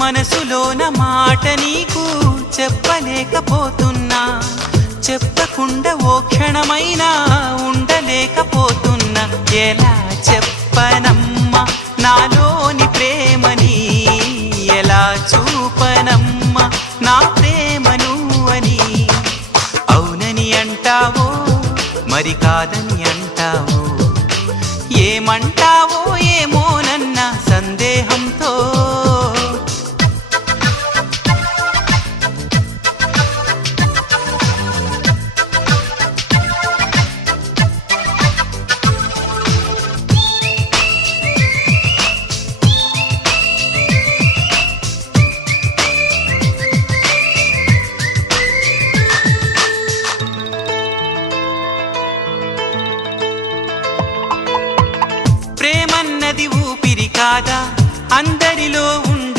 మనసులోన మాట నీకు చెప్పలేకపోతున్నా, చెప్పకుండా ఓ క్షణమైనా ఉండలేకపోతున్నా. ఎలా చెప్పనమ్మా నాలోని ప్రేమని